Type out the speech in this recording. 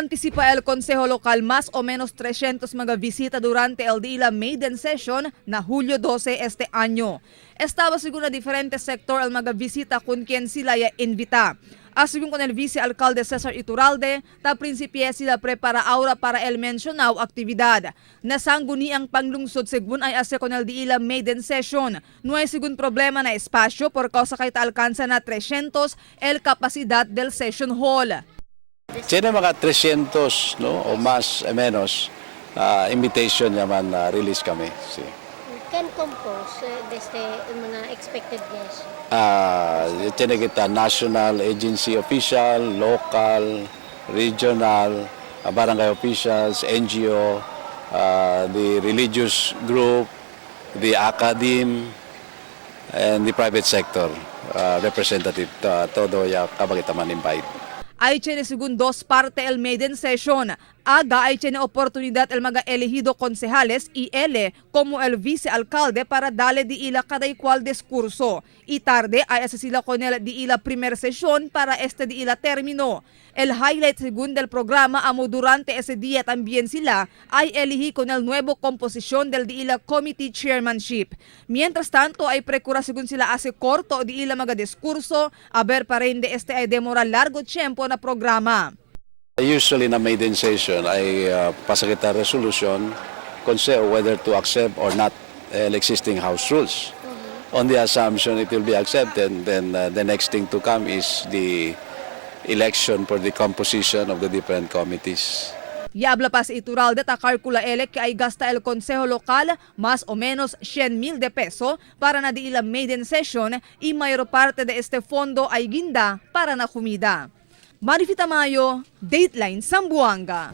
Anticipa el Consejo Local más o menos 300 mga visita durante el DILA Maiden Session na Hulyo 12 este año. Estaba según na diferentes sektor ang mga visita kung quien sila ya invita. Asigun con el vice-alcalde Cesar Iturralde, ta prinsipye sila prepara aura para el mencionaw aktibidad. Nasangguni ang panglungsod según ay ase con el DILA Maiden Session. No hay según problema na espasyo por causa kahit alcanza na 300 el kapasidad del session hall. Tiene mga 300 no, o más o menos invitation naman release kami. Sí. Can compose desde mga expected guests? Tiene kita national agency official, local, regional, barangay officials, NGO, the religious group, the academe, and the private sector representative. Todo ya kabagitaman invite. Ay tiene según dos parte el maiden session. Aga ay tiene oportunidad el mga elegido concejales y ele como el vicealcalde para dale di ila cada igual discurso. Y tarde ay asa sila con el di ila primer session para este di ila termino. El highlight según del programa amo durante ese día también sila ay elegí con el nuevo composición del di ila committee chairmanship. Mientras tanto ay precura según sila hace corto di ila mga diskurso a ver pa rin de este ay demora largo tiempo na programa. Usually na maiden session ay pasakita resolution consejo whether to accept or not existing house rules. On the assumption it will be accepted, then the next thing to come is the election for the composition of the different committees. Y habla pa si Iturralde ta calcula ele que ay gasta el Consejo Local más o menos 100,000 de peso para na di ila maiden session y mayor parte de este fondo ay ginda para na comida. Marifita Mayo, Dateline Zamboanga.